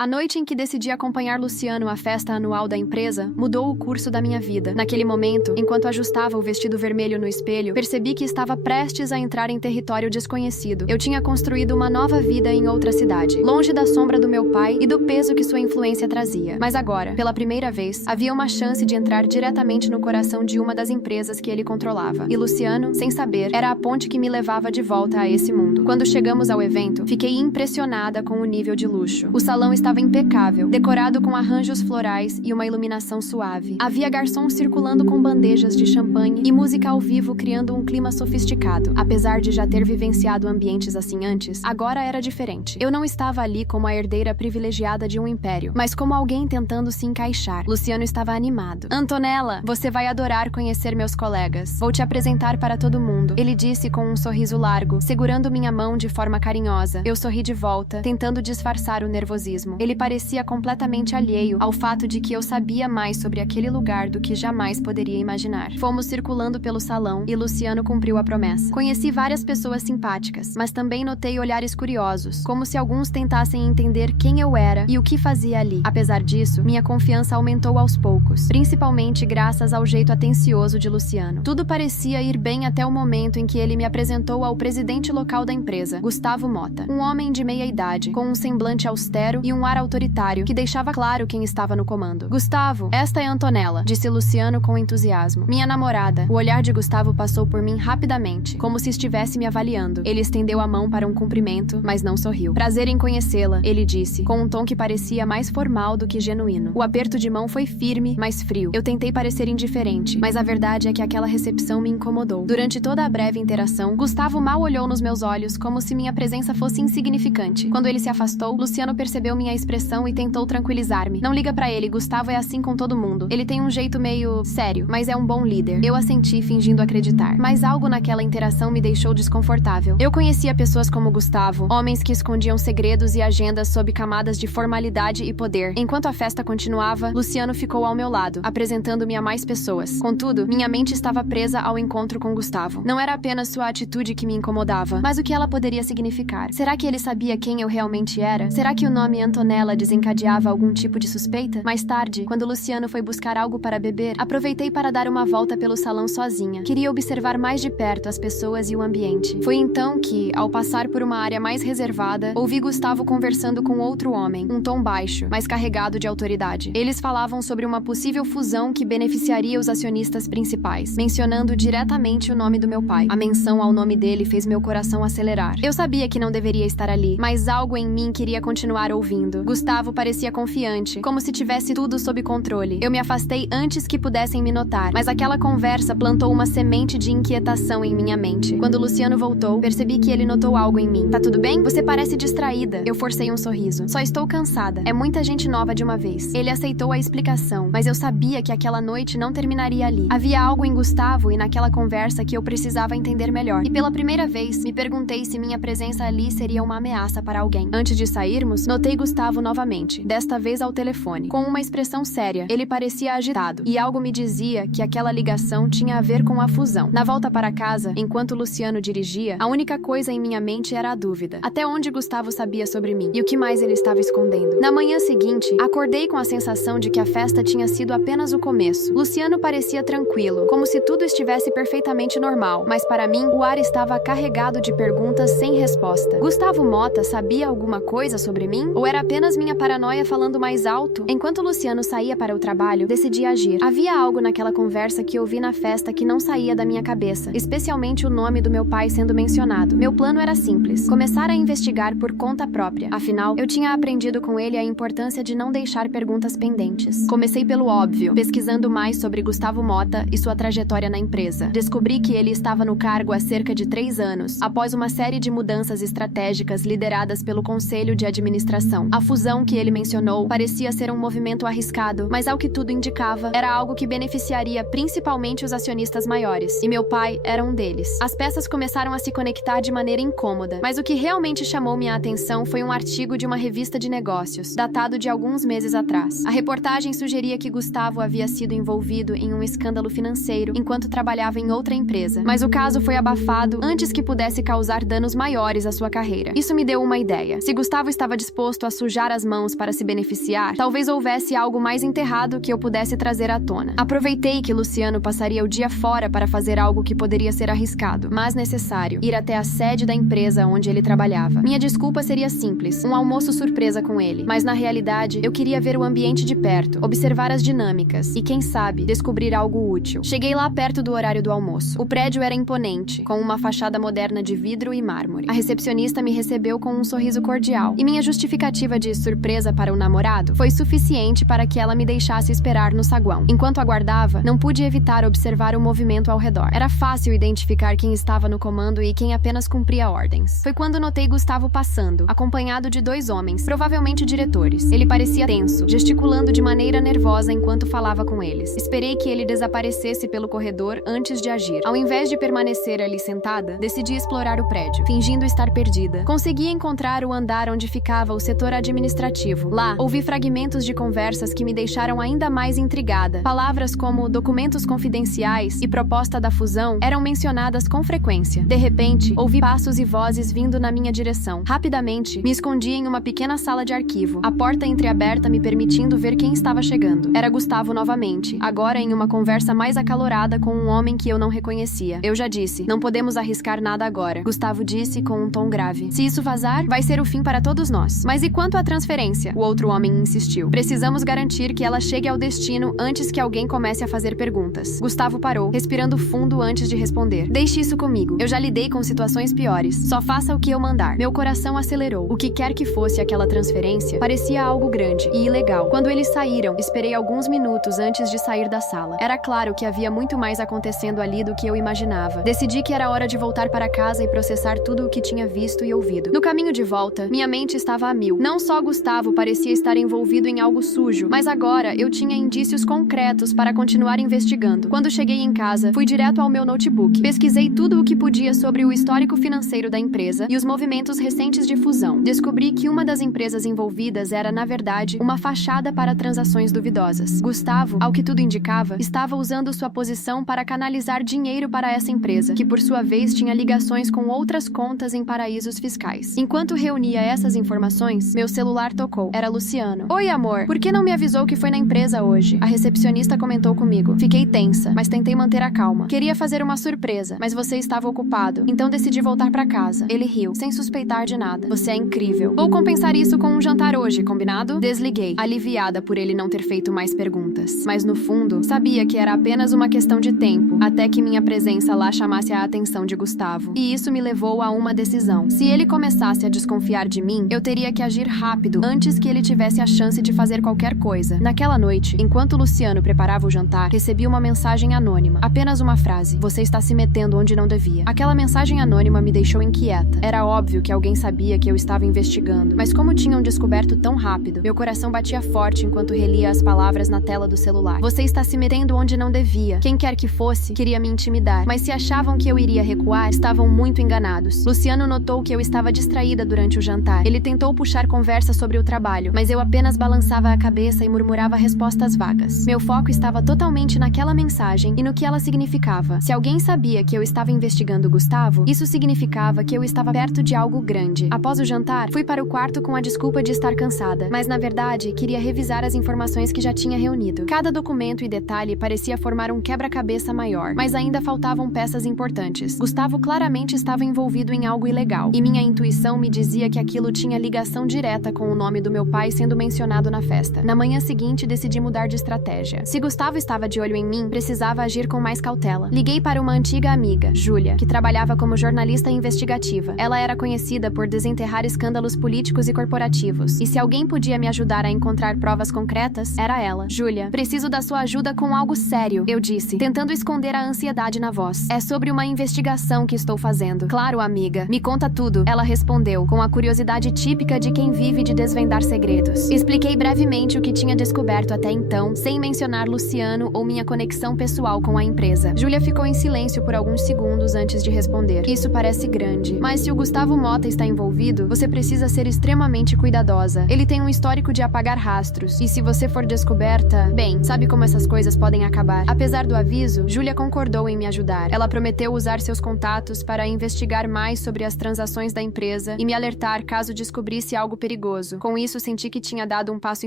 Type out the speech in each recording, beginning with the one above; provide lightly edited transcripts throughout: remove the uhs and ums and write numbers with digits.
A noite em que decidi acompanhar Luciano à festa anual da empresa mudou o curso da minha vida. Naquele momento, enquanto ajustava o vestido vermelho no espelho, percebi que estava prestes a entrar em território desconhecido. Eu tinha construído uma nova vida em outra cidade, longe da sombra do meu pai e do peso que sua influência trazia. Mas agora, pela primeira vez, havia uma chance de entrar diretamente no coração de uma das empresas que ele controlava. E Luciano, sem saber, era a ponte que me levava de volta a esse mundo. Quando chegamos ao evento, fiquei impressionada com o nível de luxo. O salão estava impecável, decorado com arranjos florais e uma iluminação suave. Havia garçons circulando com bandejas de champanhe e música ao vivo criando um clima sofisticado. Apesar de já ter vivenciado ambientes assim antes, agora era diferente. Eu não estava ali como a herdeira privilegiada de um império, mas como alguém tentando se encaixar. Luciano estava animado. Antonella, você vai adorar conhecer meus colegas. Vou te apresentar para todo mundo, ele disse com um sorriso largo, segurando minha mão de forma carinhosa. Eu sorri de volta, tentando disfarçar o nervosismo. Ele parecia completamente alheio ao fato de que eu sabia mais sobre aquele lugar do que jamais poderia imaginar. Fomos circulando pelo salão e Luciano cumpriu a promessa. Conheci várias pessoas simpáticas, mas também notei olhares curiosos, como se alguns tentassem entender quem eu era e o que fazia ali. Apesar disso, minha confiança aumentou aos poucos, principalmente graças ao jeito atencioso de Luciano. Tudo parecia ir bem até o momento em que ele me apresentou ao presidente local da empresa, Gustavo Mota, um homem de meia idade, com um semblante austero e um ar autoritário que deixava claro quem estava no comando. Gustavo, esta é Antonella, disse Luciano com entusiasmo. Minha namorada. O olhar de Gustavo passou por mim rapidamente, como se estivesse me avaliando. Ele estendeu a mão para um cumprimento, mas não sorriu. Prazer em conhecê-la, ele disse, com um tom que parecia mais formal do que genuíno. O aperto de mão foi firme, mas frio. Eu tentei parecer indiferente, mas a verdade é que aquela recepção me incomodou. Durante toda a breve interação, Gustavo mal olhou nos meus olhos como se minha presença fosse insignificante. Quando ele se afastou, Luciano percebeu minha expressão e tentou tranquilizar-me. Não liga pra ele, Gustavo é assim com todo mundo. Ele tem um jeito meio sério, mas é um bom líder. Eu assenti, fingindo acreditar. Mas algo naquela interação me deixou desconfortável. Eu conhecia pessoas como Gustavo, homens que escondiam segredos e agendas sob camadas de formalidade e poder. Enquanto a festa continuava, Luciano ficou ao meu lado, apresentando-me a mais pessoas. Contudo, minha mente estava presa ao encontro com Gustavo. Não era apenas sua atitude que me incomodava, mas o que ela poderia significar. Será que ele sabia quem eu realmente era? Será que o nome Antonella desencadeava algum tipo de suspeita? Mais tarde, quando Luciano foi buscar algo para beber, aproveitei para dar uma volta pelo salão sozinha. Queria observar mais de perto as pessoas e o ambiente. Foi então que, ao passar por uma área mais reservada, ouvi Gustavo conversando com outro homem, um tom baixo, mas carregado de autoridade. Eles falavam sobre uma possível fusão que beneficiaria os acionistas principais, mencionando diretamente o nome do meu pai. A menção ao nome dele fez meu coração acelerar. Eu sabia que não deveria estar ali, mas algo em mim queria continuar ouvindo. Gustavo parecia confiante, como se tivesse tudo sob controle. Eu me afastei antes que pudessem me notar, mas aquela conversa plantou uma semente de inquietação em minha mente. Quando Luciano voltou, percebi que ele notou algo em mim. Tá tudo bem? Você parece distraída. Eu forcei um sorriso. Só estou cansada. É muita gente nova de uma vez. Ele aceitou a explicação, mas eu sabia que aquela noite não terminaria ali. Havia algo em Gustavo e naquela conversa que eu precisava entender melhor. E pela primeira vez, me perguntei se minha presença ali seria uma ameaça para alguém. Antes de sairmos, notei Gustavo novamente, desta vez ao telefone. Com uma expressão séria, ele parecia agitado, e algo me dizia que aquela ligação tinha a ver com a fusão. Na volta para casa, enquanto Luciano dirigia, a única coisa em minha mente era a dúvida. Até onde Gustavo sabia sobre mim? E o que mais ele estava escondendo? Na manhã seguinte, acordei com a sensação de que a festa tinha sido apenas o começo. Luciano parecia tranquilo, como se tudo estivesse perfeitamente normal, mas para mim, o ar estava carregado de perguntas sem resposta. Gustavo Mota sabia alguma coisa sobre mim? Ou era apenas minha paranoia falando mais alto? Enquanto Luciano saía para o trabalho, decidi agir. Havia algo naquela conversa que ouvi na festa que não saía da minha cabeça, especialmente o nome do meu pai sendo mencionado. Meu plano era simples: começar a investigar por conta própria. Afinal, eu tinha aprendido com ele a importância de não deixar perguntas pendentes. Comecei pelo óbvio, pesquisando mais sobre Gustavo Mota e sua trajetória na empresa. Descobri que ele estava no cargo há cerca de 3 anos, após uma série de mudanças estratégicas lideradas pelo Conselho de Administração. A fusão que ele mencionou parecia ser um movimento arriscado, mas ao que tudo indicava, era algo que beneficiaria principalmente os acionistas maiores. E meu pai era um deles. As peças começaram a se conectar de maneira incômoda, mas o que realmente chamou minha atenção foi um artigo de uma revista de negócios, datado de alguns meses atrás. A reportagem sugeria que Gustavo havia sido envolvido em um escândalo financeiro enquanto trabalhava em outra empresa, mas o caso foi abafado antes que pudesse causar danos maiores à sua carreira. Isso me deu uma ideia. Se Gustavo estava disposto a sujar sujar as mãos para se beneficiar, talvez houvesse algo mais enterrado que eu pudesse trazer à tona. Aproveitei que Luciano passaria o dia fora para fazer algo que poderia ser arriscado, mas necessário: ir até a sede da empresa onde ele trabalhava. Minha desculpa seria simples: um almoço surpresa com ele. Mas na realidade, eu queria ver o ambiente de perto, observar as dinâmicas e, quem sabe, descobrir algo útil. Cheguei lá perto do horário do almoço. O prédio era imponente, com uma fachada moderna de vidro e mármore. A recepcionista me recebeu com um sorriso cordial, e minha justificativa de surpresa para o namorado foi suficiente para que ela me deixasse esperar no saguão. Enquanto aguardava, não pude evitar observar o movimento ao redor. Era fácil identificar quem estava no comando e quem apenas cumpria ordens. Foi quando notei Gustavo passando, acompanhado de 2 homens, provavelmente diretores. Ele parecia tenso, gesticulando de maneira nervosa enquanto falava com eles. Esperei que ele desaparecesse pelo corredor antes de agir. Ao invés de permanecer ali sentada, decidi explorar o prédio, fingindo estar perdida. Consegui encontrar o andar onde ficava o setor administrativo. Lá, ouvi fragmentos de conversas que me deixaram ainda mais intrigada. Palavras como documentos confidenciais e proposta da fusão eram mencionadas com frequência. De repente, ouvi passos e vozes vindo na minha direção. Rapidamente, me escondi em uma pequena sala de arquivo, a porta entreaberta me permitindo ver quem estava chegando. Era Gustavo novamente, agora em uma conversa mais acalorada com um homem que eu não reconhecia. Eu já disse, não podemos arriscar nada agora, Gustavo disse com um tom grave. Se isso vazar, vai ser o fim para todos nós. Mas e quanto à transferência? O outro homem insistiu. Precisamos garantir que ela chegue ao destino antes que alguém comece a fazer perguntas. Gustavo parou, respirando fundo antes de responder. Deixe isso comigo. Eu já lidei com situações piores. Só faça o que eu mandar. Meu coração acelerou. O que quer que fosse aquela transferência, parecia algo grande e ilegal. Quando eles saíram, esperei alguns minutos antes de sair da sala. Era claro que havia muito mais acontecendo ali do que eu imaginava. Decidi que era hora de voltar para casa e processar tudo o que tinha visto e ouvido. No caminho de volta, minha mente estava a mil. Não só Gustavo parecia estar envolvido em algo sujo, mas agora eu tinha indícios concretos para continuar investigando. Quando cheguei em casa, fui direto ao meu notebook. Pesquisei tudo o que podia sobre o histórico financeiro da empresa e os movimentos recentes de fusão. Descobri que uma das empresas envolvidas era, na verdade, uma fachada para transações duvidosas. Gustavo, ao que tudo indicava, estava usando sua posição para canalizar dinheiro para essa empresa, que por sua vez tinha ligações com outras contas em paraísos fiscais. Enquanto reunia essas informações, meu celular tocou. Era Luciano. Oi, amor. Por que não me avisou que foi na empresa hoje? A recepcionista comentou comigo. Fiquei tensa, mas tentei manter a calma. Queria fazer uma surpresa, mas você estava ocupado, então decidi voltar para casa. Ele riu, sem suspeitar de nada. Você é incrível. Vou compensar isso com um jantar hoje, combinado? Desliguei, aliviada por ele não ter feito mais perguntas. Mas no fundo, sabia que era apenas uma questão de tempo, até que minha presença lá chamasse a atenção de Gustavo. E isso me levou a uma decisão. Se ele começasse a desconfiar de mim, eu teria que agir rápido, antes que ele tivesse a chance de fazer qualquer coisa. Naquela noite, enquanto Luciano preparava o jantar, recebi uma mensagem anônima. Apenas uma frase. Você está se metendo onde não devia. Aquela mensagem anônima me deixou inquieta. Era óbvio que alguém sabia que eu estava investigando, mas como tinham descoberto tão rápido, meu coração batia forte enquanto relia as palavras na tela do celular. Você está se metendo onde não devia. Quem quer que fosse, queria me intimidar, mas se achavam que eu iria recuar, estavam muito enganados. Luciano notou que eu estava distraída durante o jantar. Ele tentou puxar conversa sobre o trabalho, mas eu apenas balançava a cabeça e murmurava respostas vagas. Meu foco estava totalmente naquela mensagem e no que ela significava. Se alguém sabia que eu estava investigando Gustavo, isso significava que eu estava perto de algo grande. Após o jantar, fui para o quarto com a desculpa de estar cansada, mas na verdade, queria revisar as informações que já tinha reunido. Cada documento e detalhe parecia formar um quebra-cabeça maior, mas ainda faltavam peças importantes. Gustavo claramente estava envolvido em algo ilegal, e minha intuição me dizia que aquilo tinha ligação direta com o nome do meu pai sendo mencionado na festa. Na manhã seguinte, decidi mudar de estratégia. Se Gustavo estava de olho em mim, precisava agir com mais cautela. Liguei para uma antiga amiga, Júlia, que trabalhava como jornalista investigativa. Ela era conhecida por desenterrar escândalos políticos e corporativos, e se alguém podia me ajudar a encontrar provas concretas, era ela. Júlia, preciso da sua ajuda com algo sério, eu disse, tentando esconder a ansiedade na voz. É sobre uma investigação que estou fazendo. Claro, amiga. Me conta tudo. Ela respondeu, com a curiosidade típica de quem vive de desvendar segredos. Expliquei brevemente o que tinha descoberto até então, sem mencionar Luciano ou minha conexão pessoal com a empresa. Júlia ficou em silêncio por alguns segundos antes de responder. Isso parece grande, mas se o Gustavo Mota está envolvido, você precisa ser extremamente cuidadosa. Ele tem um histórico de apagar rastros, e se você for descoberta... Bem, sabe como essas coisas podem acabar. Apesar do aviso, Júlia concordou em me ajudar. Ela prometeu usar seus contatos para investigar mais sobre as transações da empresa e me alertar caso descobrisse algo perigoso. perigoso. Com isso, senti que tinha dado um passo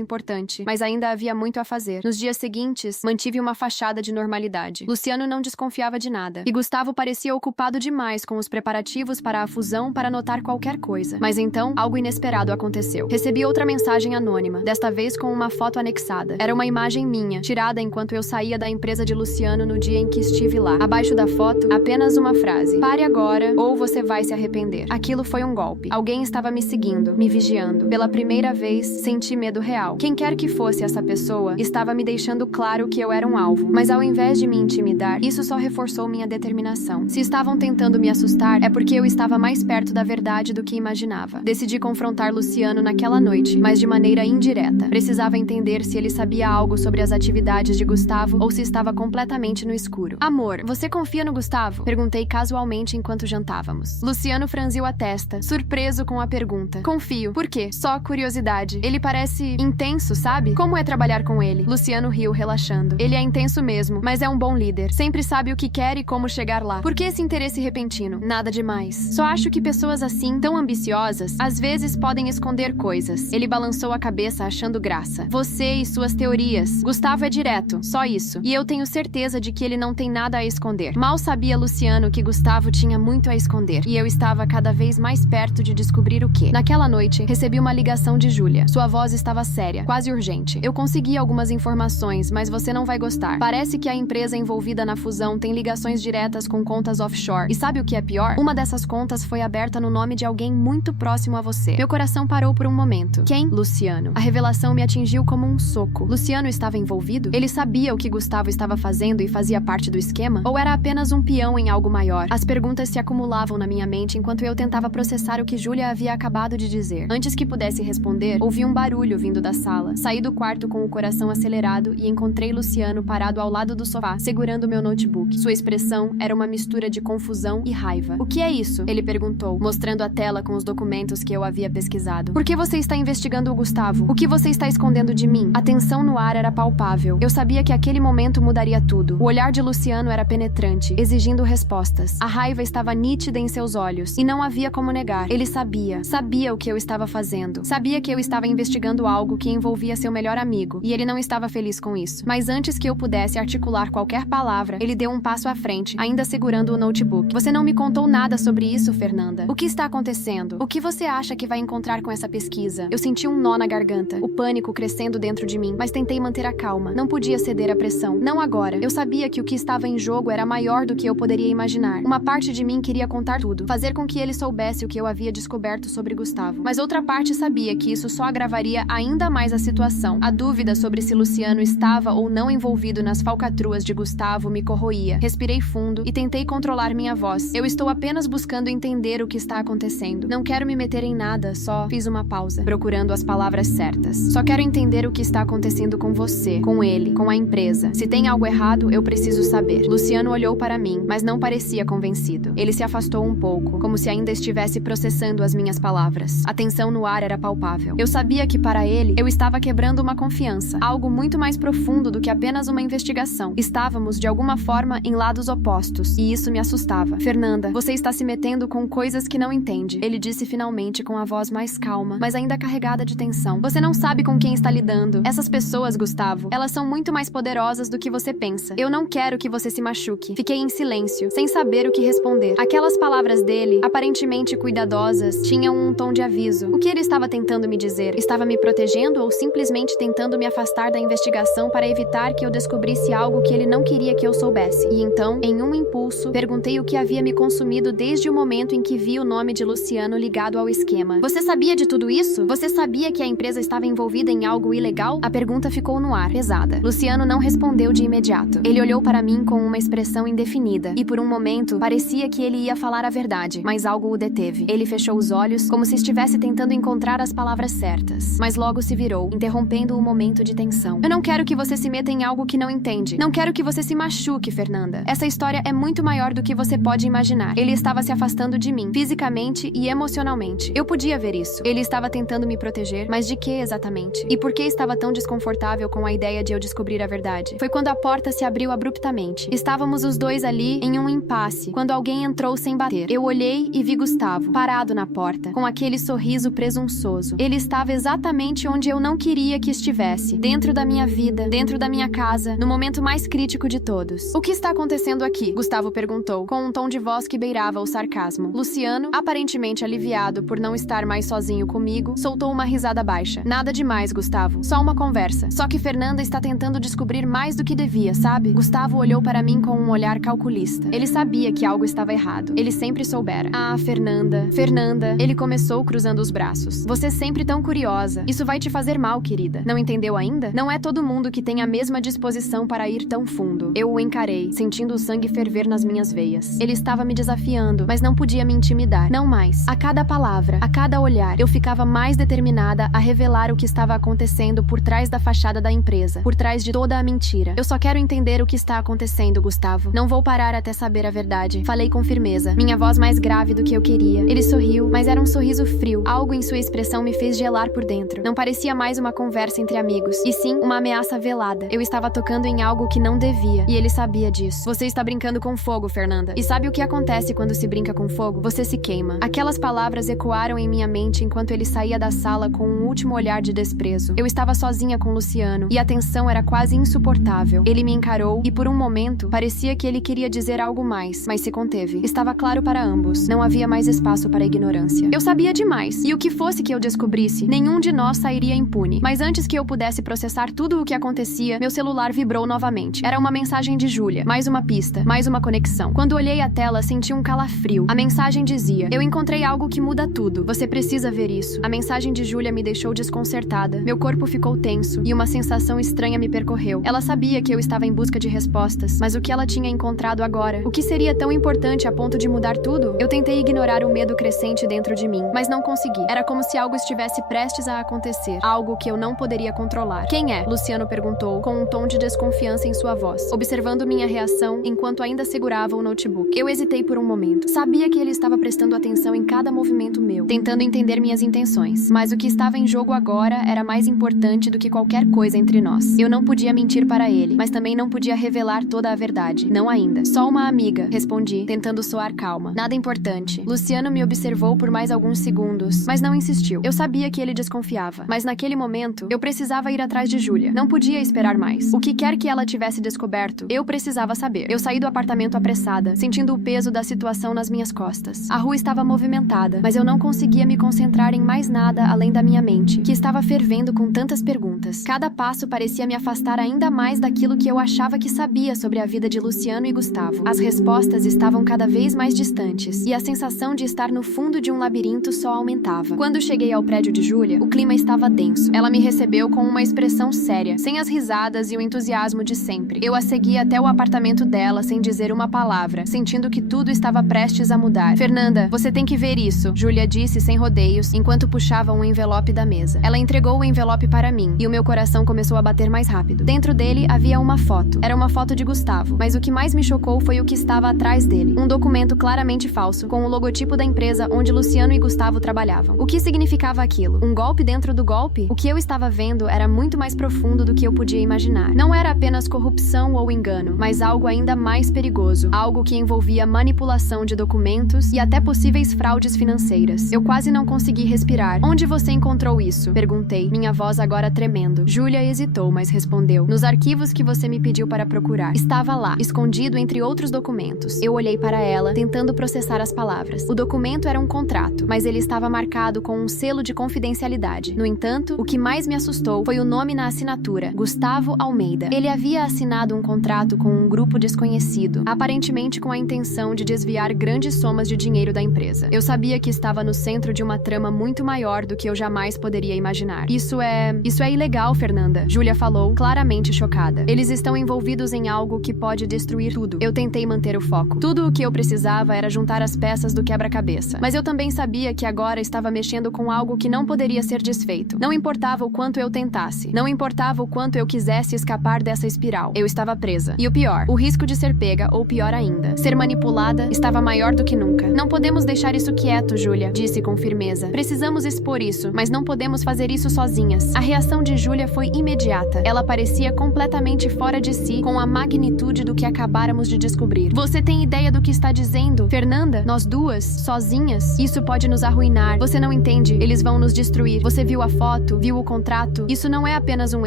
importante, mas ainda havia muito a fazer. Nos dias seguintes, mantive uma fachada de normalidade. Luciano não desconfiava de nada, e Gustavo parecia ocupado demais com os preparativos para a fusão para notar qualquer coisa. Mas então, algo inesperado aconteceu. Recebi outra mensagem anônima, desta vez com uma foto anexada. Era uma imagem minha, tirada enquanto eu saía da empresa de Luciano no dia em que estive lá. Abaixo da foto, apenas uma frase: "Pare agora, ou você vai se arrepender." Aquilo foi um golpe. Alguém estava me seguindo, me vigiando. Pela primeira vez, senti medo real. Quem quer que fosse essa pessoa, estava me deixando claro que eu era um alvo. Mas ao invés de me intimidar, isso só reforçou minha determinação. Se estavam tentando me assustar, é porque eu estava mais perto da verdade do que imaginava. Decidi confrontar Luciano naquela noite, mas de maneira indireta. Precisava entender se ele sabia algo sobre as atividades de Gustavo ou se estava completamente no escuro. "Amor, você confia no Gustavo?" Perguntei casualmente enquanto jantávamos. Luciano franziu a testa, surpreso com a pergunta. "Confio. Por quê?" "Só curiosidade. Ele parece intenso, sabe? Como é trabalhar com ele?" Luciano riu, relaxando. "Ele é intenso mesmo, mas é um bom líder. Sempre sabe o que quer e como chegar lá. Por que esse interesse repentino?" "Nada demais. Só acho que pessoas assim, tão ambiciosas, às vezes podem esconder coisas." Ele balançou a cabeça achando graça. "Você e suas teorias. Gustavo é direto, só isso. E eu tenho certeza de que ele não tem nada a esconder." Mal sabia Luciano que Gustavo tinha muito a esconder, e eu estava cada vez mais perto de descobrir o que. Naquela noite, recebi uma ligação de Júlia. Sua voz estava séria, quase urgente. "Eu consegui algumas informações, mas você não vai gostar. Parece que a empresa envolvida na fusão tem ligações diretas com contas offshore. E sabe o que é pior? Uma dessas contas foi aberta no nome de alguém muito próximo a você." Meu coração parou por um momento. "Quem?" "Luciano." A revelação me atingiu como um soco. Luciano estava envolvido? Ele sabia o que Gustavo estava fazendo e fazia parte do esquema? Ou era apenas um peão em algo maior? As perguntas se acumulavam na minha mente enquanto eu tentava processar o que Júlia havia acabado de dizer. Antes que pudesse responder, ouvi um barulho vindo da sala. Saí do quarto com o coração acelerado e encontrei Luciano parado ao lado do sofá, segurando meu notebook. Sua expressão era uma mistura de confusão e raiva. "O que é isso?" ele perguntou, mostrando a tela com os documentos que eu havia pesquisado. "Por que você está investigando o Gustavo? O que você está escondendo de mim?" A tensão no ar era palpável. Eu sabia que aquele momento mudaria tudo. O olhar de Luciano era penetrante, exigindo respostas. A raiva estava nítida em seus olhos, e não havia como negar. Ele sabia o que eu estava fazendo. Sabia que eu estava investigando algo que envolvia seu melhor amigo, e ele não estava feliz com isso. Mas antes que eu pudesse articular qualquer palavra, ele deu um passo à frente, ainda segurando o notebook. "Você não me contou nada sobre isso, Fernanda. O que está acontecendo? O que você acha que vai encontrar com essa pesquisa?" Eu senti um nó na garganta, o pânico crescendo dentro de mim, mas tentei manter a calma. Não podia ceder à pressão. Não agora. Eu sabia que o que estava em jogo era maior do que eu poderia imaginar. Uma parte de mim queria contar tudo, fazer com que ele soubesse o que eu havia descoberto sobre Gustavo. Mas outra parte sabia que isso só agravaria ainda mais a situação. A dúvida sobre se Luciano estava ou não envolvido nas falcatruas de Gustavo me corroía. Respirei fundo e tentei controlar minha voz. "Eu estou apenas buscando entender o que está acontecendo. Não quero me meter em nada, só..." Fiz uma pausa, procurando as palavras certas. "Só quero entender o que está acontecendo com você, com ele, com a empresa. Se tem algo errado, eu preciso saber." Luciano olhou para mim, mas não parecia convencido. Ele se afastou um pouco, como se ainda estivesse processando as minhas palavras. A tensão no ar era palpável. Eu sabia que para ele, eu estava quebrando uma confiança, algo muito mais profundo do que apenas uma investigação. Estávamos, de alguma forma, em lados opostos, e isso me assustava. "Fernanda, você está se metendo com coisas que não entende." Ele disse finalmente com a voz mais calma, mas ainda carregada de tensão. "Você não sabe com quem está lidando. Essas pessoas, Gustavo, elas são muito mais poderosas do que você pensa. Eu não quero que você se machuque." Fiquei em silêncio, sem saber o que responder. Aquelas palavras dele, aparentemente cuidadosas, tinham um tom de aviso. O que ele estava tentando me dizer? Estava me protegendo ou simplesmente tentando me afastar da investigação para evitar que eu descobrisse algo que ele não queria que eu soubesse? E então, em um impulso, perguntei o que havia me consumido desde o momento em que vi o nome de Luciano ligado ao esquema. "Você sabia de tudo isso? Você sabia que a empresa estava envolvida em algo ilegal?" A pergunta ficou no ar, pesada. Luciano não respondeu de imediato. Ele olhou para mim com uma expressão indefinida, e por um momento, parecia que ele ia falar a verdade, mas algo o deteve. Ele fechou os olhos, como se estivesse tentando encontrar as palavras certas, mas logo se virou, interrompendo o momento de tensão. "Eu não quero que você se meta em algo que não entende. Não quero que você se machuque, Fernanda. Essa história é muito maior do que você pode imaginar." Ele estava se afastando de mim, fisicamente e emocionalmente. Eu podia ver isso. Ele estava tentando me proteger, mas de que exatamente? E por que estava tão desconfortável com a ideia de eu descobrir a verdade? Foi quando a porta se abriu abruptamente. Estávamos os dois ali em um impasse, quando alguém entrou sem bater. Eu olhei e vi Gustavo, parado na porta, com aquele sorriso presunçoso presunçoso. Ele estava exatamente onde eu não queria que estivesse, dentro da minha vida, dentro da minha casa, no momento mais crítico de todos. O que está acontecendo aqui? Gustavo perguntou, com um tom de voz que beirava o sarcasmo. Luciano, aparentemente aliviado por não estar mais sozinho comigo, soltou uma risada baixa. Nada demais, Gustavo. Só uma conversa. Só que Fernanda está tentando descobrir mais do que devia, sabe? Gustavo olhou para mim com um olhar calculista. Ele sabia que algo estava errado. Ele sempre soubera. Ah, Fernanda. Fernanda. Ele começou cruzando os braços. Você sempre tão curiosa. Isso vai te fazer mal, querida. Não entendeu ainda? Não é todo mundo que tem a mesma disposição para ir tão fundo. Eu o encarei, sentindo o sangue ferver nas minhas veias. Ele estava me desafiando, mas não podia me intimidar. Não mais. A cada palavra, a cada olhar, eu ficava mais determinada a revelar o que estava acontecendo por trás da fachada da empresa, por trás de toda a mentira. Eu só quero entender o que está acontecendo, Gustavo. Não vou parar até saber a verdade. Falei com firmeza, minha voz mais grave do que eu queria. Ele sorriu, mas era um sorriso frio. Algo em sua expressão me fez gelar por dentro. Não parecia mais uma conversa entre amigos, e sim uma ameaça velada. Eu estava tocando em algo que não devia, e ele sabia disso. Você está brincando com fogo, Fernanda. E sabe o que acontece quando se brinca com fogo? Você se queima. Aquelas palavras ecoaram em minha mente enquanto ele saía da sala com um último olhar de desprezo. Eu estava sozinha com Luciano, e a tensão era quase insuportável. Ele me encarou, e por um momento, parecia que ele queria dizer algo mais, mas se conteve. Estava claro para ambos. Não havia mais espaço para ignorância. Eu sabia demais, e o que fosse que eu descobrisse, nenhum de nós sairia impune. Mas antes que eu pudesse processar tudo o que acontecia, meu celular vibrou novamente. Era uma mensagem de Júlia. Mais uma pista, mais uma conexão. Quando olhei a tela, senti um calafrio. A mensagem dizia: eu encontrei algo que muda tudo. Você precisa ver isso. A mensagem de Júlia me deixou desconcertada. Meu corpo ficou tenso, e uma sensação estranha me percorreu. Ela sabia que eu estava em busca de respostas, mas o que ela tinha encontrado agora? O que seria tão importante a ponto de mudar tudo? Eu tentei ignorar o medo crescente dentro de mim, mas não consegui. Era como se algo estivesse prestes a acontecer. Algo que eu não poderia controlar. Quem é? Luciano perguntou, com um tom de desconfiança em sua voz, observando minha reação enquanto ainda segurava o notebook. Eu hesitei por um momento. Sabia que ele estava prestando atenção em cada movimento meu, tentando entender minhas intenções. Mas o que estava em jogo agora era mais importante do que qualquer coisa entre nós. Eu não podia mentir para ele, mas também não podia revelar toda a verdade. Não ainda. Só uma amiga, respondi, tentando soar calma. Nada importante. Luciano me observou por mais alguns segundos, mas não insistiu. Eu sabia que ele desconfiava, mas naquele momento, eu precisava ir atrás de Júlia. Não podia esperar mais. O que quer que ela tivesse descoberto, eu precisava saber. Eu saí do apartamento apressada, sentindo o peso da situação nas minhas costas. A rua estava movimentada, mas eu não conseguia me concentrar em mais nada além da minha mente, que estava fervendo com tantas perguntas. Cada passo parecia me afastar ainda mais daquilo que eu achava que sabia sobre a vida de Luciano e Gustavo. As respostas estavam cada vez mais distantes, e a sensação de estar no fundo de um labirinto só aumentava. Quando cheguei ao prédio de Júlia, o clima estava denso. Ela me recebeu com uma expressão séria, sem as risadas e o entusiasmo de sempre. Eu a segui até o apartamento dela sem dizer uma palavra, sentindo que tudo estava prestes a mudar. Fernanda, você tem que ver isso, Júlia disse sem rodeios, enquanto puxava um envelope da mesa. Ela entregou o envelope para mim, e o meu coração começou a bater mais rápido. Dentro dele havia uma foto. Era uma foto de Gustavo, mas o que mais me chocou foi o que estava atrás dele. Um documento claramente falso, com o logotipo da empresa onde Luciano e Gustavo trabalhavam. O que significava aquilo? Um golpe dentro do golpe? O que eu estava vendo era muito mais profundo do que eu podia imaginar. Não era apenas corrupção ou engano, mas algo ainda mais perigoso. Algo que envolvia manipulação de documentos e até possíveis fraudes financeiras. Eu quase não consegui respirar. Onde você encontrou isso? Perguntei, minha voz agora tremendo. Júlia hesitou, mas respondeu. Nos arquivos que você me pediu para procurar. Estava lá, escondido entre outros documentos. Eu olhei para ela, tentando processar as palavras. O documento era um contrato, mas ele estava marcado com um selo de confidencialidade. No entanto, o que mais me assustou foi o nome na assinatura, Gustavo Almeida. Ele havia assinado um contrato com um grupo desconhecido, aparentemente com a intenção de desviar grandes somas de dinheiro da empresa. Eu sabia que estava no centro de uma trama muito maior do que eu jamais poderia imaginar. Isso é ilegal, Fernanda, Júlia falou, claramente chocada. Eles estão envolvidos em algo que pode destruir tudo. Eu tentei manter o foco. Tudo o que eu precisava era juntar as peças do quebra-cabeça. Mas eu também sabia que agora estava mexendo com algo que não poderia ser desfeito. Não importava o quanto eu tentasse. Não importava o quanto eu quisesse escapar dessa espiral. Eu estava presa. E o pior, o risco de ser pega, ou pior ainda, ser manipulada, estava maior do que nunca. Não podemos deixar isso quieto, Júlia, disse com firmeza. Precisamos expor isso, mas não podemos fazer isso sozinhas. A reação de Júlia foi imediata. Ela parecia completamente fora de si com a magnitude do que acabáramos de descobrir. Você tem ideia do que está dizendo? Fernanda, nós duas, sozinhas? Isso pode nos arruinar. Você não entende? Eles vão nos destruir. Você viu a foto? Viu o contrato? Isso não é apenas um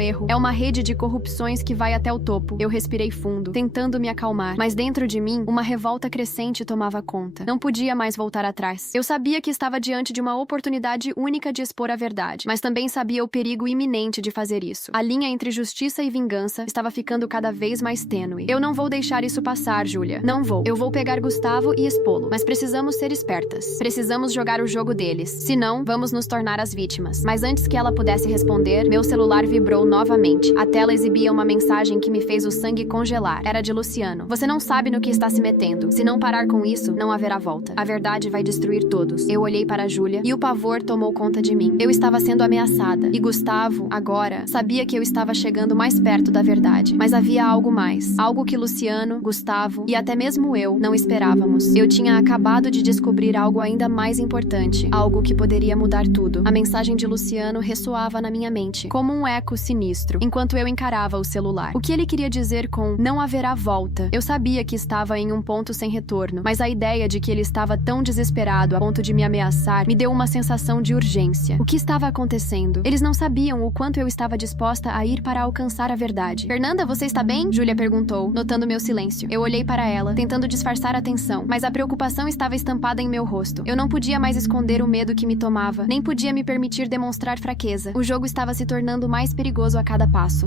erro. É uma rede de corrupções que vai até o topo. Eu respirei fundo, tentando me acalmar. Mas dentro de mim, uma revolta crescente tomava conta. Não podia mais voltar atrás. Eu sabia que estava diante de uma oportunidade única de expor a verdade, mas também sabia o perigo iminente de fazer isso. A linha entre justiça e vingança estava ficando cada vez mais tênue. Eu não vou deixar isso passar, Júlia. Não vou. Eu vou pegar Gustavo e expô-lo. Mas precisamos ser espertas. Precisamos jogar o jogo deles. Senão, vamos nos tornar as vítimas. Mas antes que ela pudesse responder, meu celular vibrou novamente. A tela exibia uma mensagem que me fez o sangue congelar. Era de Luciano. Você não sabe no que está se metendo. Se não parar com isso, não haverá volta. A verdade vai destruir todos. Eu olhei para Júlia e o pavor tomou conta de mim. Eu estava sendo ameaçada. E Gustavo, agora, sabia que eu estava chegando mais perto da verdade. Mas havia algo mais. Algo que Luciano, Gustavo e até mesmo eu não esperávamos. Eu tinha acabado de descobrir algo ainda mais importante. Algo que poderia mudar tudo. A mensagem de Luciano ressoava na minha mente, como um eco sinistro, enquanto eu encarava o celular. O que ele queria dizer com "não haverá volta"? Eu sabia que estava em um ponto sem retorno, mas a ideia de que ele estava tão desesperado a ponto de me ameaçar me deu uma sensação de urgência. O que estava acontecendo? Eles não sabiam o quanto eu estava disposta a ir para alcançar a verdade. "Fernanda, você está bem?" Júlia perguntou, notando meu silêncio. Eu olhei para ela, tentando disfarçar a tensão, mas a preocupação estava estampada em meu rosto. Eu não podia mais esconder o medo que me tomava, nem podia me permitir demonstrar fraqueza. O jogo estava se tornando mais perigoso a cada passo.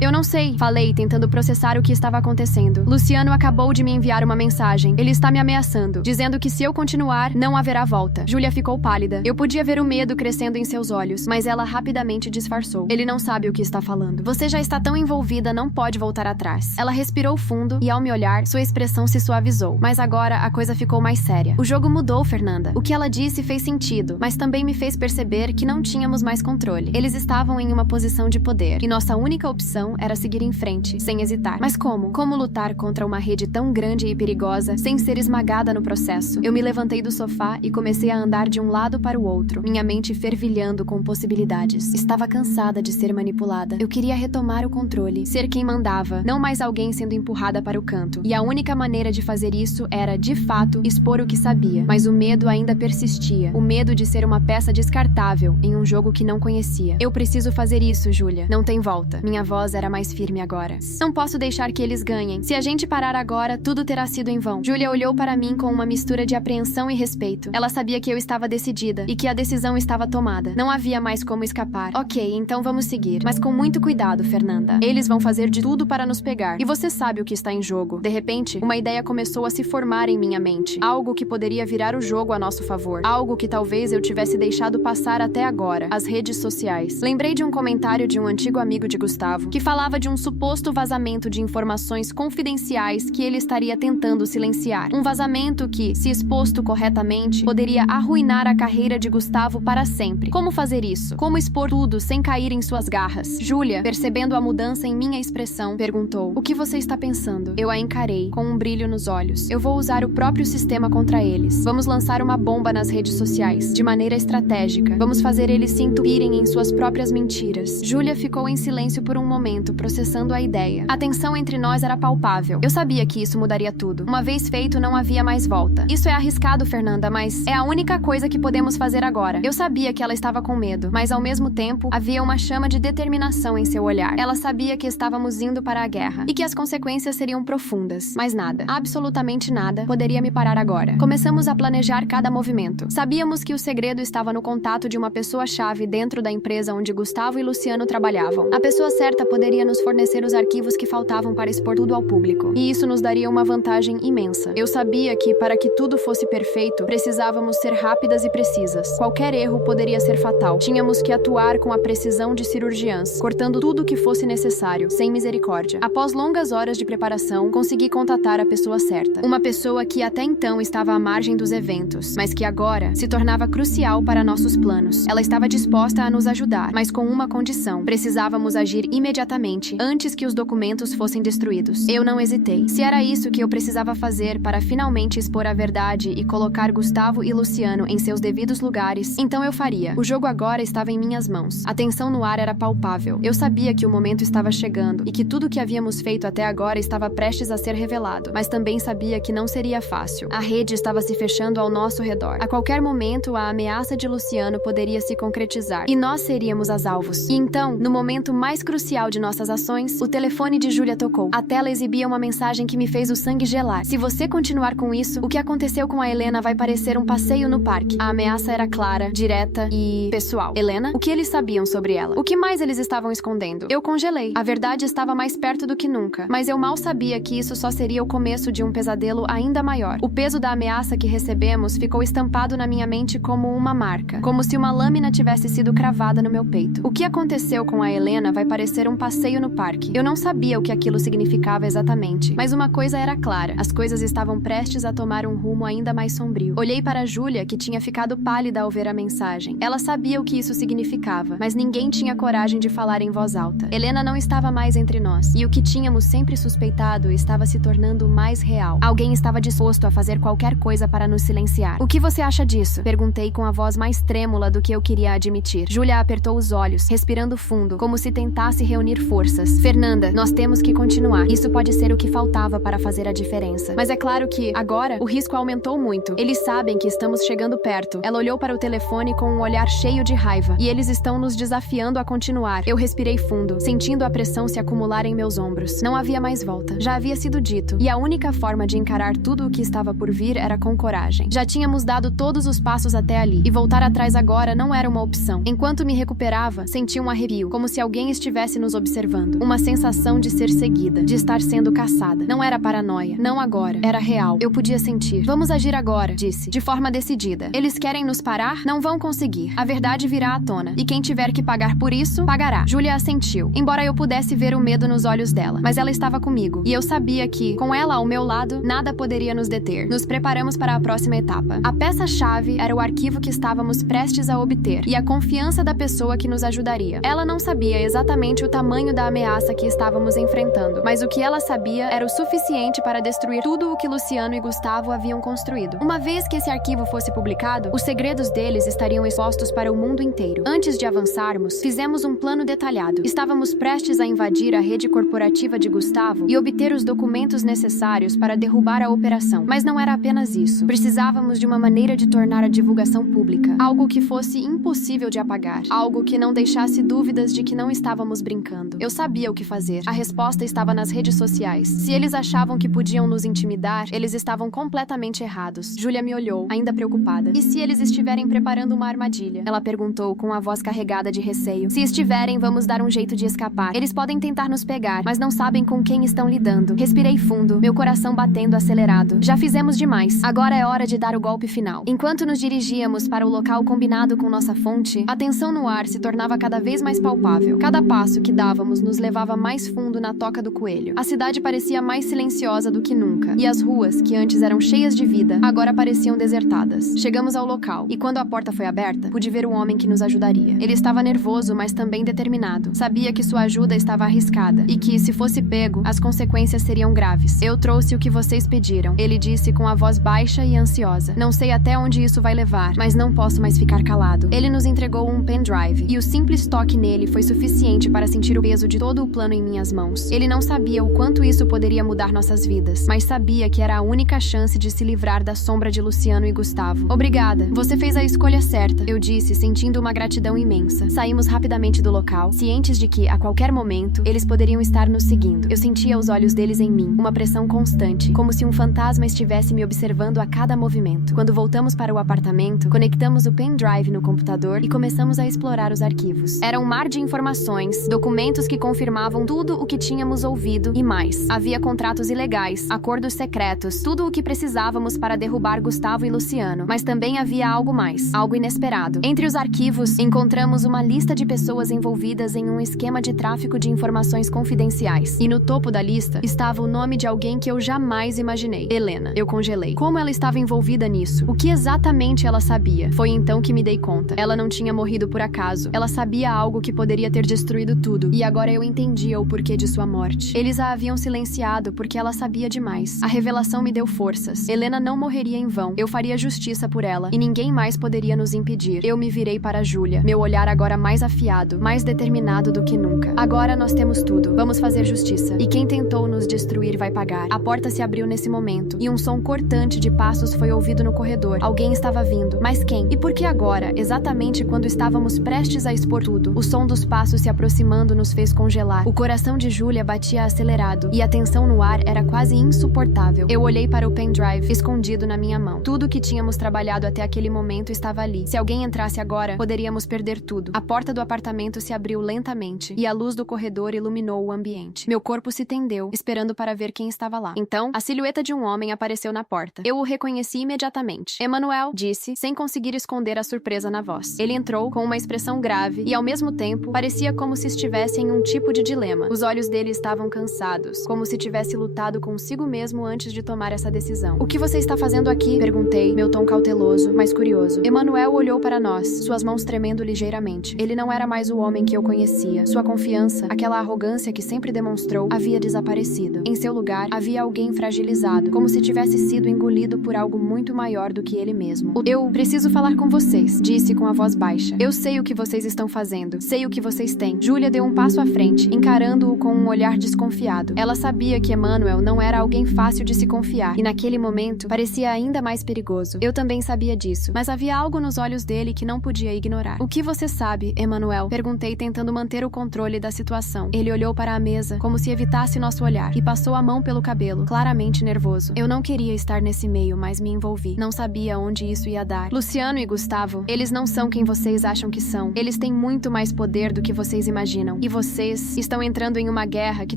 Eu não sei, falei, tentando processar o que estava acontecendo. Luciano acabou de me enviar uma mensagem. Ele está me ameaçando, dizendo que se eu continuar, não haverá volta. Júlia ficou pálida. Eu podia ver o medo crescendo em seus olhos, mas ela rapidamente disfarçou. Ele não sabe o que está falando. Você já está tão envolvida, não pode voltar atrás. Ela respirou fundo e, ao me olhar, sua expressão se suavizou. Mas agora a coisa ficou mais séria. O jogo mudou, Fernanda. O que ela disse fez sentido, mas também me fez perceber que não tínhamos mais controle. Eles estavam em uma posição de poder, e nossa única opção era seguir em frente, sem hesitar. Mas como? Como lutar contra uma rede tão grande e perigosa, sem ser esmagada no processo? Eu me levantei do sofá e comecei a andar de um lado para o outro, minha mente fervilhando com possibilidades. Estava cansada de ser manipulada. Eu queria retomar o controle, ser quem mandava, não mais alguém sendo empurrada para o canto. E a única maneira de fazer isso era, de fato, expor o que sabia. Mas o medo ainda persistia. O medo de ser uma peça descartável em um jogo que não conhecia. Eu preciso fazer isso, Júlia. Não tem volta. Minha voz era mais firme agora. Não posso deixar que eles ganhem. Se a gente parar agora, tudo terá sido em vão. Júlia olhou para mim com uma mistura de apreensão e respeito. Ela sabia que eu estava decidida e que a decisão estava tomada. Não havia mais como escapar. Ok, então vamos seguir. Mas com muito cuidado, Fernanda. Eles vão fazer de tudo para nos pegar. E você sabe o que está em jogo. De repente, uma ideia começou a se formar em minha mente. Algo que poderia virar o jogo a nosso favor. Algo que talvez eu tivesse deixado passar até agora. As redes sociais. Lembrei de um comentário de um antigo amigo de Gustavo, que falava de um suposto vazamento de informações confidenciais que ele estaria tentando silenciar. Um vazamento que, se exposto corretamente, poderia arruinar a carreira de Gustavo para sempre. Como fazer isso? Como expor tudo sem cair em suas garras? Júlia, percebendo a mudança em minha expressão, perguntou: "O que você está pensando?" Eu a encarei, com um brilho nos olhos. "Eu vou usar o próprio sistema contra eles. Vamos lançar uma bomba nas redes sociais, de maneira estratégica. Vamos fazer eles se entupirem em suas próprias mentiras." Júlia ficou em silêncio por um momento, processando a ideia. A tensão entre nós era palpável. Eu sabia que isso mudaria tudo. Uma vez feito, não havia mais volta. Isso é arriscado, Fernanda, mas é a única coisa que podemos fazer agora. Eu sabia que ela estava com medo, mas ao mesmo tempo, havia uma chama de determinação em seu olhar. Ela sabia que estávamos indo para a guerra e que as consequências seriam profundas. Mas nada, absolutamente nada, poderia me parar agora. Começamos a planejar cada movimento. Sabíamos que o segredo estava no contato de uma pessoa-chave dentro da empresa onde Gustavo e Luciano trabalhavam. A pessoa certa poderia nos fornecer os arquivos que faltavam para expor tudo ao público. E isso nos daria uma vantagem imensa. Eu sabia que, para que tudo fosse perfeito, precisávamos ser rápidas e precisas. Qualquer erro poderia ser fatal. Tínhamos que atuar com a precisão de cirurgiãs, cortando tudo o que fosse necessário, sem misericórdia. Após longas horas de preparação, consegui contatar a pessoa certa. Uma pessoa que até então estava à margem dos eventos, mas que agora se tornava crucial para nossos planos. Ela estava disposta a nos ajudar, mas com uma condição: precisávamos agir imediatamente, antes que os documentos fossem destruídos. Eu não hesitei. Se era isso que eu precisava fazer para finalmente expor a verdade e colocar Gustavo e Luciano em seus devidos lugares, então eu faria. O jogo agora estava em minhas mãos. A tensão no ar era palpável. Eu sabia que o momento estava chegando e que tudo o que havíamos feito até agora estava prestes a ser revelado, mas também sabia que não seria fácil. A rede estava se fechando ao nosso redor. A qualquer momento, momento a ameaça de Luciano poderia se concretizar, e nós seríamos as alvos. E então, no momento mais crucial de nossas ações, o telefone de Júlia tocou. A tela exibia uma mensagem que me fez o sangue gelar. Se você continuar com isso, o que aconteceu com a Helena vai parecer um passeio no parque. A ameaça era clara, direta e pessoal. Helena? O que eles sabiam sobre ela? O que mais eles estavam escondendo? Eu congelei. A verdade estava mais perto do que nunca, mas eu mal sabia que isso só seria o começo de um pesadelo ainda maior. O peso da ameaça que recebemos ficou estampado na minha mente como uma marca, como se uma lâmina tivesse sido cravada no meu peito. O que aconteceu com a Helena vai parecer um passeio no parque. Eu não sabia o que aquilo significava exatamente, mas uma coisa era clara: as coisas estavam prestes a tomar um rumo ainda mais sombrio. Olhei para Júlia, que tinha ficado pálida ao ver a mensagem. Ela sabia o que isso significava, mas ninguém tinha coragem de falar em voz alta. Helena não estava mais entre nós, e o que tínhamos sempre suspeitado estava se tornando mais real. Alguém estava disposto a fazer qualquer coisa para nos silenciar. O que você acha disso? Perguntei com a voz mais trêmula do que eu queria admitir. Júlia apertou os olhos, respirando fundo, como se tentasse reunir forças. Fernanda, nós temos que continuar. Isso pode ser o que faltava para fazer a diferença. Mas é claro que, agora, o risco aumentou muito. Eles sabem que estamos chegando perto. Ela olhou para o telefone com um olhar cheio de raiva. E eles estão nos desafiando a continuar. Eu respirei fundo, sentindo a pressão se acumular em meus ombros. Não havia mais volta. Já havia sido dito. E a única forma de encarar tudo o que estava por vir era com coragem. Já tínhamos dado todos os passos até ali. E voltar atrás agora não era uma opção. Enquanto me recuperava, senti um arrepio, como se alguém estivesse nos observando. Uma sensação de ser seguida, de estar sendo caçada. Não era paranoia. Não agora. Era real. Eu podia sentir. Vamos agir agora, disse, de forma decidida. Eles querem nos parar? Não vão conseguir. A verdade virá à tona. E quem tiver que pagar por isso, pagará. Júlia assentiu, embora eu pudesse ver o medo nos olhos dela. Mas ela estava comigo. E eu sabia que, com ela ao meu lado, nada poderia nos deter. Nos preparamos para a próxima etapa. A peça-chave era o arquivo que estávamos prestes a obter e a confiança da pessoa que nos ajudaria. Ela não sabia exatamente o tamanho da ameaça que estávamos enfrentando, mas o que ela sabia era o suficiente para destruir tudo o que Luciano e Gustavo haviam construído. Uma vez que esse arquivo fosse publicado, os segredos deles estariam expostos para o mundo inteiro. Antes de avançarmos, fizemos um plano detalhado. Estávamos prestes a invadir a rede corporativa de Gustavo e obter os documentos necessários para derrubar a operação. Mas não era apenas isso. Precisávamos de uma maneira de tornar a divulgação pública. Algo que fosse impossível de apagar. Algo que não deixasse dúvidas de que não estávamos brincando. Eu sabia o que fazer. A resposta estava nas redes sociais. Se eles achavam que podiam nos intimidar, eles estavam completamente errados. Júlia me olhou, ainda preocupada. E se eles estiverem preparando uma armadilha? Ela perguntou com a voz carregada de receio. Se estiverem, vamos dar um jeito de escapar. Eles podem tentar nos pegar, mas não sabem com quem estão lidando. Respirei fundo, meu coração batendo acelerado. Já fizemos demais. Agora é hora de dar o golpe final. Enquanto nos dirigíamos para o local combinado com nossa fonte, a tensão no ar se tornava cada vez mais palpável. Cada passo que dávamos nos levava mais fundo na toca do coelho. A cidade parecia mais silenciosa do que nunca, e as ruas, que antes eram cheias de vida, agora pareciam desertadas. Chegamos ao local, e quando a porta foi aberta, pude ver o homem que nos ajudaria. Ele estava nervoso, mas também determinado. Sabia que sua ajuda estava arriscada, e que, se fosse pego, as consequências seriam graves. Eu trouxe o que vocês pediram, ele disse com a voz baixa e ansiosa. Não sei até onde isso vai levar, mas não posso mais ficar calado. Ele nos entregou um pendrive, e o simples toque nele foi suficiente para sentir o peso de todo o plano em minhas mãos. Ele não sabia o quanto isso poderia mudar nossas vidas, mas sabia que era a única chance de se livrar da sombra de Luciano e Gustavo. Obrigada, você fez a escolha certa, eu disse, sentindo uma gratidão imensa. Saímos rapidamente do local, cientes de que, a qualquer momento, eles poderiam estar nos seguindo. Eu sentia os olhos deles em mim, uma pressão constante, como se um fantasma estivesse me observando a cada movimento. Quando voltamos para o apartamento, conectamos o pendrive no computador e começamos a explorar os arquivos. Era um mar de informações, documentos que confirmavam tudo o que tínhamos ouvido e mais. Havia contratos ilegais, acordos secretos, tudo o que precisávamos para derrubar Gustavo e Luciano. Mas também havia algo mais, algo inesperado. Entre os arquivos, encontramos uma lista de pessoas envolvidas em um esquema de tráfico de informações confidenciais. E no topo da lista estava o nome de alguém que eu jamais imaginei. Helena. Eu congelei. Como ela estava envolvida nisso? O que exatamente ela sabia? Foi então que me dei conta. Ela não tinha morrido por acaso. Ela sabia algo que poderia ter destruído tudo. E agora eu entendia o porquê de sua morte. Eles a haviam silenciado porque ela sabia demais. A revelação me deu forças. Helena não morreria em vão. Eu faria justiça por ela. E ninguém mais poderia nos impedir. Eu me virei para Júlia. Meu olhar agora mais afiado, mais determinado do que nunca. Agora nós temos tudo. Vamos fazer justiça. E quem tentou nos destruir vai pagar. A porta se abriu nesse momento. E um som cortante de passos foi ouvido no corredor. Alguém estava vindo. Mas quem? E por que agora, exatamente quando estávamos prestes a expor tudo? O som dos passos se aproximando nos fez congelar. O coração de Júlia batia acelerado e a tensão no ar era quase insuportável. Eu olhei para o pendrive, escondido na minha mão. Tudo que tínhamos trabalhado até aquele momento estava ali. Se alguém entrasse agora, poderíamos perder tudo. A porta do apartamento se abriu lentamente e a luz do corredor iluminou o ambiente. Meu corpo se tendeu, esperando para ver quem estava lá. Então, a silhueta de um homem apareceu na porta. Eu o reconheci imediatamente. Emanuel, disse, sem conseguir esconder a surpresa na voz. Ele entrou com uma expressão grave e, ao mesmo tempo, parecia como se estivesse em um tipo de dilema. Os olhos dele estavam cansados, como se tivesse lutado consigo mesmo antes de tomar essa decisão. O que você está fazendo aqui? Perguntei, meu tom cauteloso, mas curioso. Emanuel olhou para nós, suas mãos tremendo ligeiramente. Ele não era mais o homem que eu conhecia. Sua confiança, aquela arrogância que sempre demonstrou, havia desaparecido. Em seu lugar, havia alguém fragilizado, como se tivesse sido engolido por algo muito maior do que ele mesmo. Eu preciso falar com vocês, disse com a voz baixa. Eu sei o que vocês estão fazendo. Sei o que vocês têm. Júlia deu um passo à frente, encarando-o com um olhar desconfiado. Ela sabia que Emanuel não era alguém fácil de se confiar, e naquele momento parecia ainda mais perigoso. Eu também sabia disso, mas havia algo nos olhos dele que não podia ignorar. O que você sabe, Emanuel? Perguntei, tentando manter o controle da situação. Ele olhou para a mesa, como se evitasse nosso olhar, e passou a mão pelo cabelo, claramente nervoso. Eu não queria estar nesse meio, mas me envolvi. Não sabia onde isso ia dar. Luciano e Gustavo, eles não são quem vocês acham que são. Eles têm muito mais poder do que vocês imaginam. E vocês estão entrando em uma guerra que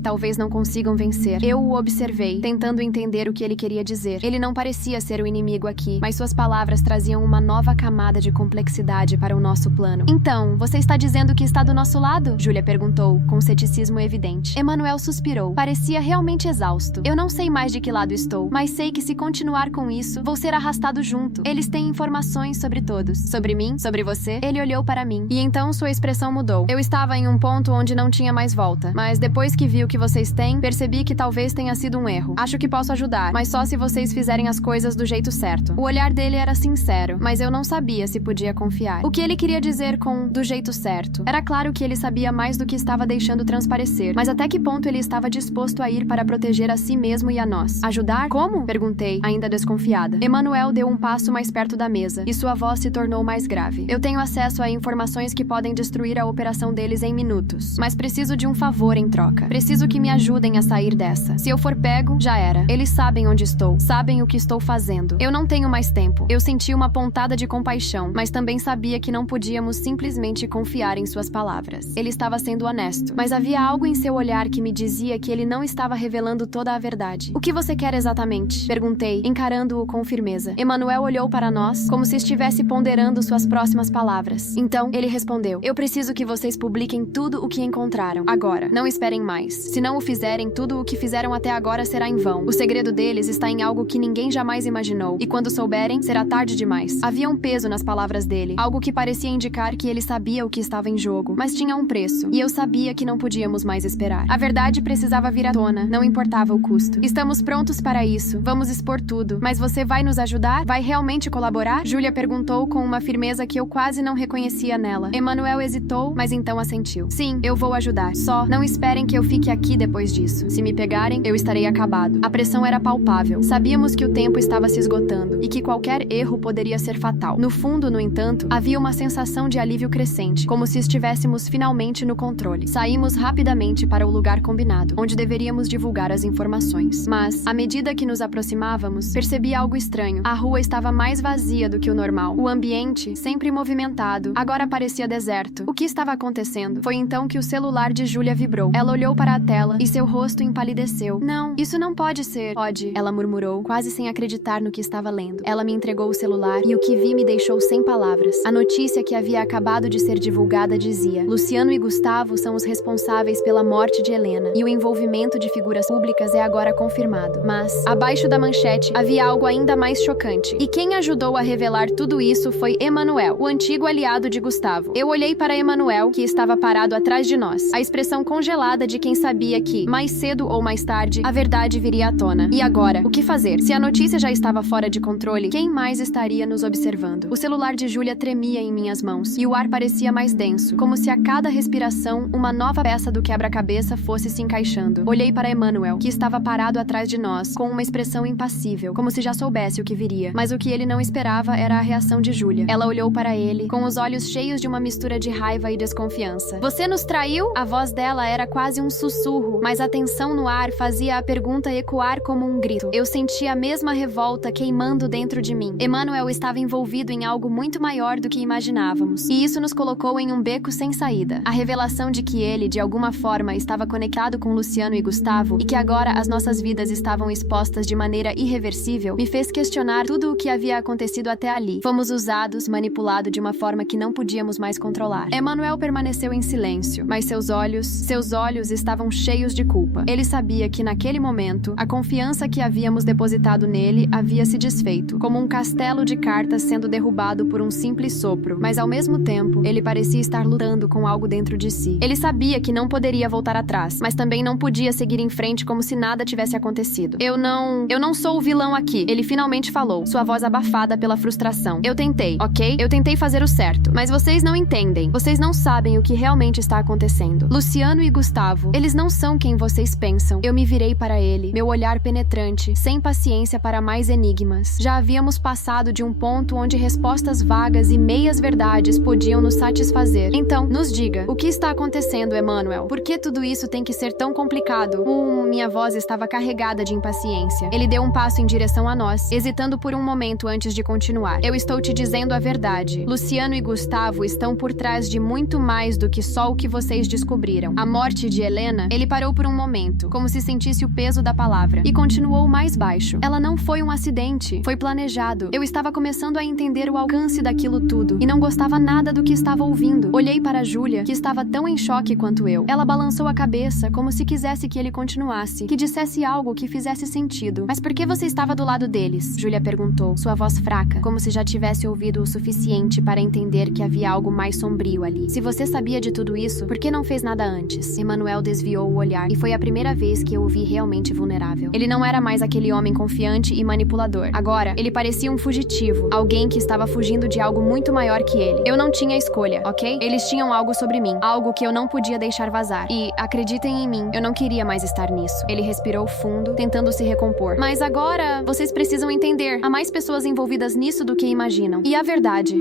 talvez não consigam vencer. Eu o observei, tentando entender o que ele queria dizer. Ele não parecia ser o inimigo aqui, mas suas palavras traziam uma nova camada de complexidade para o nosso plano. Então, você está dizendo que está do nosso lado? Júlia perguntou, com ceticismo evidente. Emanuel suspirou. Parecia realmente exausto. Eu não sei mais de que lado estou, mas sei que se continuar com isso, vou ser arrastado junto. Eles têm informações sobre todos. Sobre mim? Sobre você? Ele olhou para mim. E então sua expressão mudou. Eu estava em um ponto onde não tinha mais volta. Mas depois que vi o que vocês têm, percebi que talvez tenha sido um erro. Acho que posso ajudar, mas só se vocês fizerem as coisas do jeito certo. O olhar dele era sincero, mas eu não sabia se podia confiar. O que ele queria dizer com do jeito certo? Era claro que ele sabia mais do que estava deixando transparecer, mas até que ponto ele estava disposto a ir para proteger a si mesmo e a nós? Ajudar? Como? Perguntei, ainda desconfiada. Emanuel deu um passo mais perto da mesa, e sua voz se tornou mais grave. Eu tenho acesso a informações que podem destruir a operação deles em minutos, mas preciso de um favor em troca. Preciso que me ajudem a sair dessa. Se eu for pego, já era. Eles sabem onde estou, sabem o que estou fazendo. Eu não tenho mais tempo. Eu senti uma pontada de compaixão, mas também sabia que não podíamos simplesmente confiar em suas palavras. Ele estava sendo honesto, mas havia algo em seu olhar que me dizia que ele não estava revelando toda a verdade. O que você quer exatamente? Perguntei, encarando-o com firmeza. Emanuel olhou para nós, como se estivesse ponderando suas próximas palavras. Então, ele respondeu: eu preciso que vocês publiquem tudo o que encontraram. Agora. Não esperem mais. Se não o fizerem, tudo o que fizeram até agora será em vão. O segredo deles está em algo que ninguém jamais imaginou. E quando souberem, será tarde demais. Havia um peso nas palavras dele. Algo que parecia indicar que ele sabia o que estava em jogo. Mas tinha um preço. E eu sabia que não podíamos mais esperar. A verdade precisava vir à tona. Não importava o custo. Estamos prontos para isso. Vamos expor tudo. Mas você vai nos ajudar? Vai realmente colaborar? Júlia perguntou com uma firmeza que eu quase não reconhecia nela. Emanuel hesitou, mas então assentiu. Sim, eu vou ajudar. Só não esperem que eu fique aqui depois disso. Se me pegarem, eu estarei acabado. A pressão era palpável. Sabíamos que o tempo estava se esgotando e que qualquer erro poderia ser fatal. No fundo, no entanto, havia uma sensação de alívio crescente, como se estivéssemos finalmente no controle. Saímos rapidamente para o lugar combinado, onde deveríamos divulgar as informações. Mas, à medida que nos aproximávamos, percebi algo estranho. A rua estava mais vazia do que o normal. O ambiente, sempre movimentado, agora parecia deserto. O que estava acontecendo? Foi então que o celular de Júlia vibrou. Ela olhou para a tela e seu rosto empalideceu. Não, isso não pode ser. Pode, ela murmurou, quase sem acreditar no que estava lendo. Ela me entregou o celular e o que vi me deixou sem palavras. A notícia que havia acabado de ser divulgada dizia: Luciano e Gustavo são os responsáveis pela morte de Helena e o envolvimento de figuras públicas é agora confirmado. Mas, abaixo da manchete, havia algo ainda mais chocante. E quem ajudou a revelar tudo isso foi Emanuel, o antigo aliado de Gustavo. Eu olhei para Emanuel, que estava parado atrás de nós, a expressão congelada de quem sabia que, mais cedo ou mais tarde, a verdade viria à tona. E agora, o que fazer? Se a notícia já estava fora de controle, quem mais estaria nos observando? O celular de Júlia tremia em minhas mãos, e o ar parecia mais denso, como se a cada respiração, uma nova peça do quebra-cabeça fosse se encaixando. Olhei para Emanuel, que estava parado atrás de nós, com uma expressão impassível, como se já soubesse o que viria. Mas o que ele não esperava esperava era a reação de Júlia. Ela olhou para ele, com os olhos cheios de uma mistura de raiva e desconfiança. Você nos traiu? A voz dela era quase um sussurro, mas a tensão no ar fazia a pergunta ecoar como um grito. Eu senti a mesma revolta queimando dentro de mim. Emmanuel estava envolvido em algo muito maior do que imaginávamos, e isso nos colocou em um beco sem saída. A revelação de que ele, de alguma forma, estava conectado com Luciano e Gustavo, e que agora as nossas vidas estavam expostas de maneira irreversível, me fez questionar tudo o que havia acontecido até ali. Fomos usados, manipulados de uma forma que não podíamos mais controlar. Emmanuel permaneceu em silêncio, mas seus olhos estavam cheios de culpa. Ele sabia que naquele momento, a confiança que havíamos depositado nele havia se desfeito, como um castelo de cartas sendo derrubado por um simples sopro, mas ao mesmo tempo, ele parecia estar lutando com algo dentro de si. Ele sabia que não poderia voltar atrás, mas também não podia seguir em frente como se nada tivesse acontecido. Eu não sou o vilão aqui, ele finalmente falou, sua voz abafada pela frustração. Eu tentei, ok? Eu tentei fazer o certo, mas vocês não entendem. Vocês não sabem o que realmente está acontecendo. Luciano e Gustavo, eles não são quem vocês pensam. Eu me virei para ele, meu olhar penetrante, sem paciência para mais enigmas. Já havíamos passado de um ponto onde respostas vagas e meias-verdades podiam nos satisfazer. Então, nos diga, o que está acontecendo, Emmanuel? Por que tudo isso tem que ser tão complicado? Minha voz estava carregada de impaciência. Ele deu um passo em direção a nós, hesitando por um momento antes de continuar. Eu estou te dizendo a verdade. Luciano e Gustavo estão por trás de muito mais do que só o que vocês descobriram. A morte de Helena, ele parou por um momento, como se sentisse o peso da palavra, e continuou mais baixo. Ela não foi um acidente, foi planejado. Eu estava começando a entender o alcance daquilo tudo, e não gostava nada do que estava ouvindo. Olhei para Júlia, que estava tão em choque quanto eu. Ela balançou a cabeça, como se quisesse que ele continuasse, que dissesse algo que fizesse sentido. Mas por que você estava do lado deles? Júlia perguntou, sua voz fraca, como se já tivesse ouvido o suficiente para entender que havia algo mais sombrio ali. Se você sabia de tudo isso, por que não fez nada antes? Emmanuel desviou o olhar, e foi a primeira vez que eu o vi realmente vulnerável. Ele não era mais aquele homem confiante e manipulador. Agora, ele parecia um fugitivo, alguém que estava fugindo de algo muito maior que ele. Eu não tinha escolha, ok? Eles tinham algo sobre mim, algo que eu não podia deixar vazar. E, acreditem em mim, eu não queria mais estar nisso. Ele respirou fundo, tentando se recompor. Mas agora, vocês precisam entender, há mais pessoas envolvidas nisso do que imaginam. E a verdade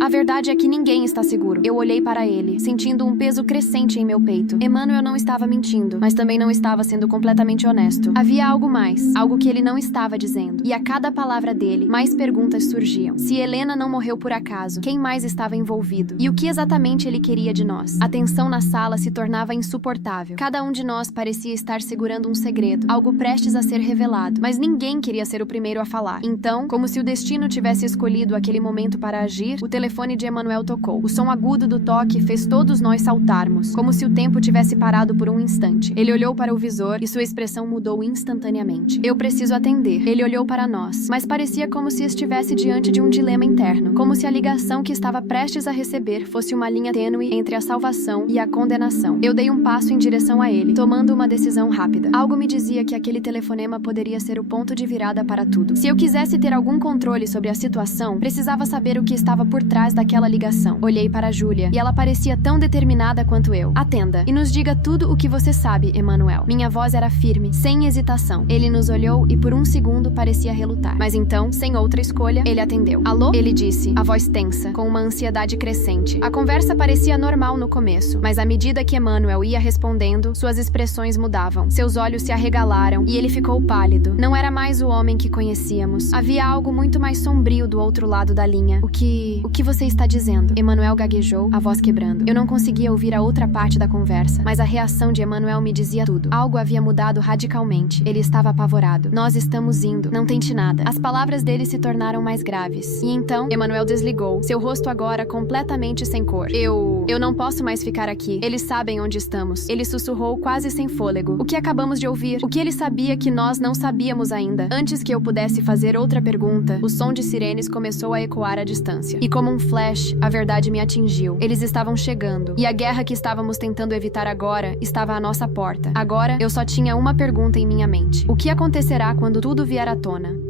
é que ninguém está seguro. Eu olhei para ele, sentindo um peso crescente em meu peito. Emmanuel não estava mentindo, mas também não estava sendo completamente honesto. Havia algo mais, algo que ele não estava dizendo. E a cada palavra dele, mais perguntas surgiam. Se Helena não morreu por acaso, quem mais estava envolvido? E o que exatamente ele queria de nós? A tensão na sala se tornava insuportável. Cada um de nós parecia estar segurando um segredo, algo prestes a ser revelado, mas ninguém queria ser o primeiro a falar. Então, como se o destino tivesse escolhido aquele momento para agir, o telefone de Emmanuel tocou. O som agudo do toque fez todos nós saltarmos, como se o tempo tivesse parado por um instante. Ele olhou para o visor e sua expressão mudou instantaneamente. Eu preciso atender. Ele olhou para nós, mas parecia como se estivesse diante de um dilema interno, como se a ligação que estava prestes a receber fosse uma linha tênue entre a salvação e a condenação. Eu dei um passo em direção a ele, tomando uma decisão rápida. Algo me dizia que aquele telefonema poderia ser o ponto de virada para tudo. Se eu quisesse ter algum controle sobre a situação, precisava saber o que estava por trás daquela ligação. Olhei para Júlia, e ela parecia tão determinada quanto eu. Atenda, e nos diga tudo o que você sabe, Emmanuel. Minha voz era firme, sem hesitação. Ele nos olhou e por um segundo parecia relutar. Mas então, sem outra escolha, ele atendeu. Alô? Ele disse, a voz tensa, com uma ansiedade crescente. A conversa parecia normal no começo, mas à medida que Emmanuel ia respondendo, suas expressões mudavam. Seus olhos se arregalaram e ele ficou pálido. Não era mais o homem que conhecíamos. Havia algo muito mais sombrio do outro lado da linha. O que você está dizendo? Emmanuel gaguejou, a voz quebrando. Eu não conseguia ouvir a outra parte da conversa, mas a reação de Emmanuel me dizia tudo. Algo havia mudado radicalmente. Ele estava apavorado. Nós estamos indo. Não tente nada. As palavras dele se tornaram mais graves. E então, Emmanuel desligou, seu rosto agora completamente sem cor. Eu não posso mais ficar aqui. Eles sabem onde estamos. Ele sussurrou quase sem fôlego. O que acabamos de ouvir? O que ele sabia que nós não sabíamos ainda? Antes que eu pudesse fazer outra pergunta, o som de sirenes começou a ecoar à distância. E como um flash, a verdade me atingiu. Eles estavam chegando. E a guerra que estávamos tentando evitar agora estava à nossa porta. Agora, eu só tinha uma pergunta em minha mente. O que acontecerá quando tudo vier à tona?